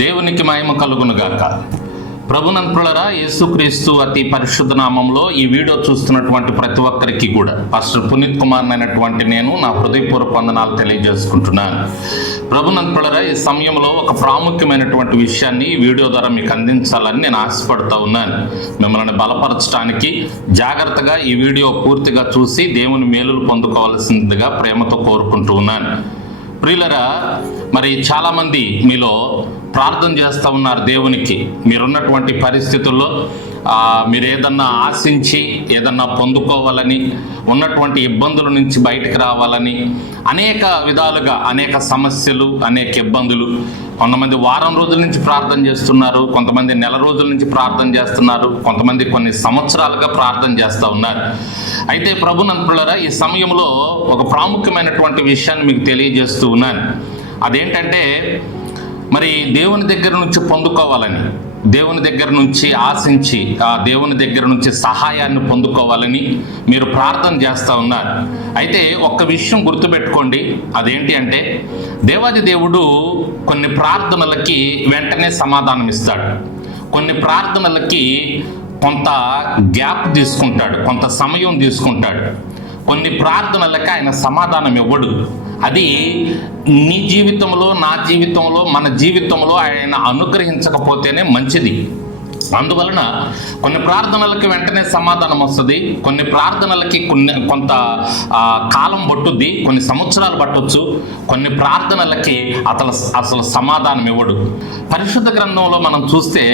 దేవునికి మహిమ కలుగునుగాక. ప్రభునంతులరా, యేసుక్రీస్తు అతి పరిశుద్ధ నామంలో ఈ వీడియో చూస్తున్నటువంటి ప్రతి ఒక్కరికి కూడా పాస్టర్ పునీత్ కుమార్ అయినటువంటి నేను నా హృదయపూర్వక వందనాలు తెలియజేసుకుంటున్నాను. ప్రభునంతులరా, ఈ సమయంలో ఒక ప్రాముఖ్యమైనటువంటి విషయాన్ని ఈ వీడియో ద్వారా మీకు అందించాలని నేను ఆశపడుతూ ఉన్నాను. మిమ్మల్ని బలపరచడానికి జాగ్రత్తగా ఈ వీడియో పూర్తిగా చూసి దేవుని మేలులు పొందుకోవాల్సిందిగా ప్రేమతో కోరుకుంటూ ఉన్నాను. ప్రియులరా, మరి చాలామంది మీలో ప్రార్థన చేస్తూ ఉన్నారు దేవునికి. మీరున్నటువంటి పరిస్థితుల్లో మీరు ఏదన్నా ఆశించి ఏదన్నా పొందుకోవాలని, ఉన్నటువంటి ఇబ్బందుల నుంచి బయటకు రావాలని అనేక విధాలుగా అనేక సమస్యలు, అనేక ఇబ్బందులు. కొంతమంది వారం రోజుల నుంచి ప్రార్థన చేస్తున్నారు, కొంతమంది నెల రోజుల నుంచి ప్రార్థన చేస్తున్నారు, కొంతమంది కొన్ని సంవత్సరాలుగా ప్రార్థన చేస్తూ ఉన్నారు. అయితే ప్రభునంతులరా, ఈ సమయంలో ఒక ప్రాముఖ్యమైనటువంటి విషయాన్ని మీకు తెలియజేస్తూ ఉన్నాను. అదేంటంటే, మరి దేవుని దగ్గర నుంచి పొందుకోవాలని, దేవుని దగ్గర నుంచి ఆశించి ఆ దేవుని దగ్గర నుంచి సహాయాన్ని పొందుకోవాలని మీరు ప్రార్థన చేస్తూ ఉన్నారు. అయితే ఒక్క విషయం గుర్తుపెట్టుకోండి. అదేంటి అంటే, దేవాది దేవుడు కొన్ని ప్రార్థనలకి వెంటనే సమాధానం ఇస్తాడు, కొన్ని ప్రార్థనలకి కొంత గ్యాప్ తీసుకుంటాడు, కొంత సమయం తీసుకుంటాడు. కొన్ని ప్రార్థనలకి ఆయన సమాధానం ఇవ్వడు. అది నీ జీవితంలో, నా జీవితంలో, మన జీవితంలో ఆయన అనుగ్రహించకపోతేనే మంచిది. అందువలన కొన్ని ప్రార్థనలకి వెంటనే సమాధానం వస్తుంది, కొన్ని ప్రార్థనలకి కొంత కాలం పట్టుద్ది, కొన్ని సంవత్సరాలు పట్టవచ్చు, కొన్ని ప్రార్థనలకి అసలు సమాధానం ఇవ్వడు. పరిశుద్ధ గ్రంథంలో మనం చూస్తే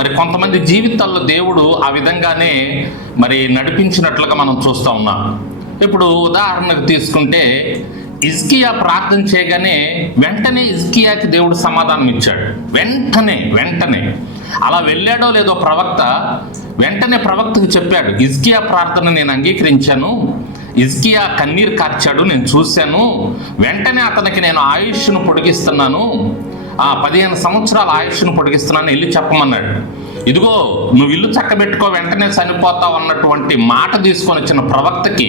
మరి కొంతమంది జీవితాల్లో దేవుడు ఆ విధంగానే మరి నడిపించినట్లుగా మనం చూస్తూ ఉన్నాం. ఇప్పుడు ఉదాహరణకు తీసుకుంటే, హిజ్కియా ప్రార్థన చేయగానే వెంటనే హిజ్కియాకి దేవుడు సమాధానం ఇచ్చాడు. వెంటనే అలా వెళ్ళాడో లేదో ప్రవక్త వెంటనే ప్రవక్తకు చెప్పాడు, హిజ్కియా ప్రార్థన నేను అంగీకరించాను, హిజ్కియా కన్నీరు కార్చాడు, నేను చూశాను, వెంటనే అతనికి నేను ఆయుష్ను పొడిగిస్తున్నాను, 15 సంవత్సరాల ఆయుష్ను పొడిగిస్తున్నాను, వెళ్ళి చెప్పమన్నాడు. ఇదిగో నువ్వు ఇల్లు చక్కబెట్టుకో, వెంటనే చనిపోతావు అన్నటువంటి మాట తీసుకొని వచ్చిన ప్రవక్తకి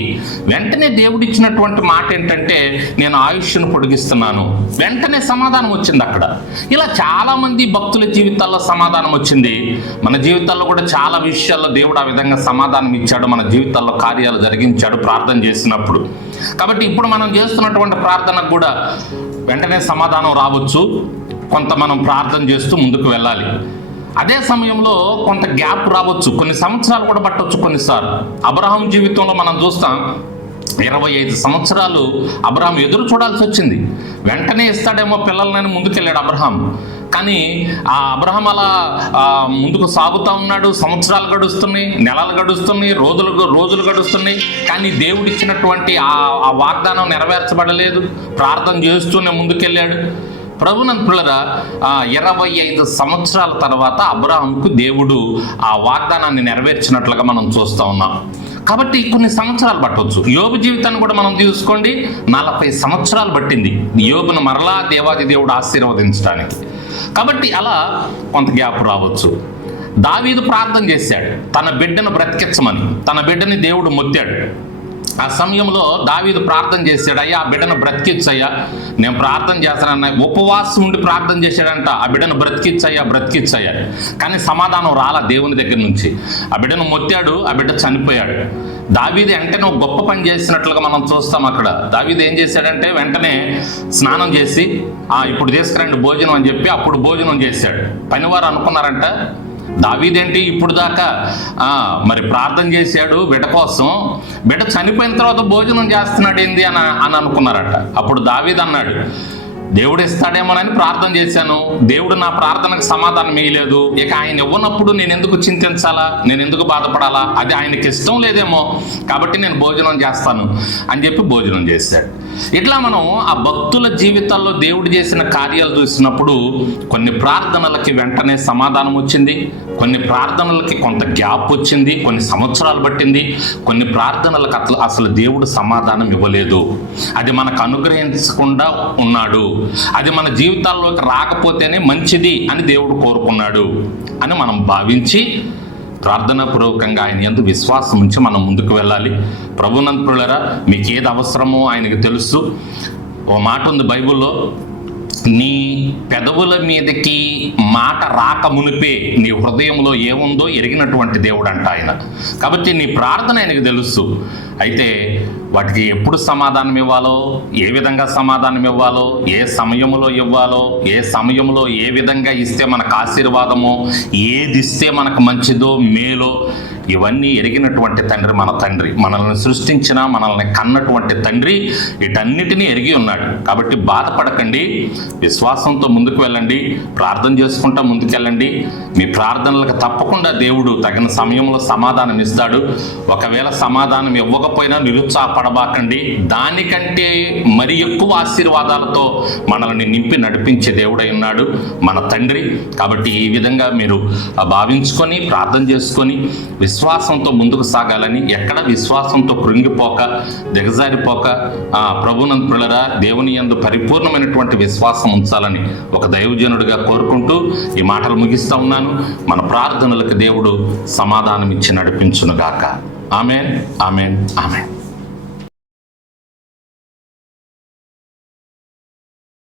వెంటనే దేవుడు ఇచ్చినటువంటి మాట ఏంటంటే, నేను ఆయుష్ను పొడిగిస్తున్నాను. వెంటనే సమాధానం వచ్చింది అక్కడ. ఇలా చాలామంది భక్తుల జీవితాల్లో సమాధానం వచ్చింది. మన జీవితాల్లో కూడా చాలా విషయాల్లో దేవుడు ఆ విధంగా సమాధానం ఇచ్చాడు, మన జీవితాల్లో కార్యాలు జరిగించాడు ప్రార్థన చేసినప్పుడు. కాబట్టి ఇప్పుడు మనం చేస్తున్నటువంటి ప్రార్థనకు కూడా వెంటనే సమాధానం రావచ్చు, కొంత మనం ప్రార్థన చేస్తూ ముందుకు వెళ్ళాలి. అదే సమయంలో కొంత గ్యాప్ రావచ్చు, కొన్ని సంవత్సరాలు కూడా పట్టవచ్చు. కొన్నిసార్లు అబ్రహాం జీవితంలో మనం చూస్తాం, 25 సంవత్సరాలు అబ్రహాం ఎదురు చూడాల్సి వచ్చింది. వెంటనే ఇస్తాడేమో పిల్లలని ముందుకెళ్ళాడు అబ్రహాం. కానీ ఆ అబ్రహాం అలా ముందుకు సాగుతూ ఉన్నాడు. సంవత్సరాలు గడుస్తున్నాయి, నెలలు గడుస్తున్నాయి, రోజులు గడుస్తున్నాయి. కానీ దేవుడు ఇచ్చినటువంటి ఆ వాగ్దానం నెరవేర్చబడలేదు. ప్రార్థన చేస్తూనే ముందుకెళ్ళాడు. ప్రభునంతులరా, 25 సంవత్సరాల తర్వాత అబ్రహాంకు దేవుడు ఆ వాగ్దానాన్ని నెరవేర్చినట్లుగా మనం చూస్తూ ఉన్నాం. కాబట్టి కొన్ని సంవత్సరాలు పట్టవచ్చు. యోబు జీవితాన్ని కూడా మనం తీసుకోండి, 40 సంవత్సరాలు పట్టింది యోబును మరలా దేవాది దేవుడు ఆశీర్వదించడానికి. కాబట్టి అలా కొంత గ్యాప్ రావచ్చు. దావీదు ప్రార్థన చేశాడు, తన బిడ్డను బ్రతికించమని. తన బిడ్డని దేవుడు మొత్తాడు. ఆ సమయంలో దావీదు ప్రార్థన చేశాడు, అయ్యా ఆ బిడ్డను బ్రతికించయ్యా, నేను ప్రార్థన చేస్తానన్న ఉపవాసం ఉండి ప్రార్థన చేశాడంట, ఆ బిడ్డను బ్రతికించయ్యా. కానీ సమాధానం రాలా దేవుని దగ్గర నుంచి. ఆ బిడ్డను మొత్తాడు, ఆ బిడ్డ చనిపోయాడు. దావీదు వెంటనే ఒక గొప్ప పని చేసినట్లుగా మనం చూస్తాం. అక్కడ దావీదు ఏం చేశాడంటే, వెంటనే స్నానం చేసి ఇప్పుడు తీసుకురండి భోజనం అని చెప్పి అప్పుడు భోజనం చేశాడు. పనివారు అనుకున్నారంట, దావీదేంటి ఇప్పుడు దాకా మరి ప్రార్థన చేశాడు బిడ్డ కోసం, బిడ్డ చనిపోయిన తర్వాత భోజనం చేస్తున్నాడు ఏంది అని అనుకున్నారట. అప్పుడు దావీదు అన్నాడు, దేవుడు ఇస్తాడేమోనని ప్రార్థన చేశాను, దేవుడు నా ప్రార్థనకు సమాధానం ఇవ్వలేదు, ఇక ఆయన ఇవ్వనప్పుడు నేను ఎందుకు చింతించాలా, నేను ఎందుకు బాధపడాలా, అది ఆయనకి ఇష్టం లేదేమో, కాబట్టి నేను భోజనం చేస్తాను అని చెప్పి భోజనం చేశాడు. ఇట్లా మనం ఆ భక్తుల జీవితాల్లో దేవుడు చేసిన కార్యాలు చూసినప్పుడు కొన్ని ప్రార్థనలకి వెంటనే సమాధానం వచ్చింది, కొన్ని ప్రార్థనలకి కొంత గ్యాప్ వచ్చింది, కొన్ని సంవత్సరాలు పట్టింది, కొన్ని ప్రార్థనలకు అసలు దేవుడు సమాధానం ఇవ్వలేదు. అది మనకు అనుగ్రహించకుండా ఉన్నాడు, అది మన జీవితాల్లోకి రాకపోతేనే మంచిది అని దేవుడు కోరుకున్నాడు అని మనం భావించి ప్రార్థనాపూర్వకంగా ఆయన యందు విశ్వాసం ఉంచి మనం ముందుకు వెళ్ళాలి. ప్రభునంతులరా, మీకు ఏది అవసరమో ఆయనకు తెలుసు. ఓ మాట ఉంది బైబిల్లో, నీ పెదవుల మీదకి మాట రాక మునిపే నీ హృదయంలో ఏముందో ఎరిగినటువంటి దేవుడు అంట ఆయన. కాబట్టి నీ ప్రార్థన ఆయనకు తెలుసు. అయితే వాటికి ఎప్పుడు సమాధానం ఇవ్వాలో, ఏ విధంగా సమాధానం ఇవ్వాలో, ఏ సమయంలో ఇవ్వాలో, ఏ సమయంలో ఏ విధంగా ఇస్తే మనకు ఆశీర్వాదమో, ఏది ఇస్తే మనకు మంచిదో మేలో, ఇవన్నీ ఎరిగినటువంటి తండ్రి మన తండ్రి. మనల్ని సృష్టించిన, మనల్ని కన్నటువంటి తండ్రి వీటన్నిటినీ ఎరిగి ఉన్నాడు. కాబట్టి బాధపడకండి, విశ్వాసంతో ముందుకు వెళ్ళండి, ప్రార్థన చేసుకుంటా ముందుకెళ్ళండి. మీ ప్రార్థనలకు తప్పకుండా దేవుడు తగిన సమయంలో సమాధానం ఇస్తాడు. ఒకవేళ సమాధానం ఇవ్వకపోయినా నిరుత్సాహపడబాకండి. దానికంటే మరి ఎక్కువ ఆశీర్వాదాలతో మనల్ని నింపి నడిపించే దేవుడై ఉన్నాడు మన తండ్రి. కాబట్టి ఈ విధంగా మీరు భావించుకొని ప్రార్థన చేసుకొని విశ్వాసంతో ముందుకు సాగాలని, ఎక్కడ విశ్వాసంతో కృంగిపోక దిగజారిపోక ప్రభునందు ప్రియులారా దేవుని యందు పరిపూర్ణమైనటువంటి విశ్వాసం ఉంచాలని ఒక దైవజనుడిగా కోరుకుంటూ ఈ మాటలు ముగిస్తూ ఉన్నాను. మన ప్రార్థనలకు దేవుడు సమాధానం ఇచ్చి నడిపించునుగాక. ఆమేన్, ఆమేన్, ఆమేన్.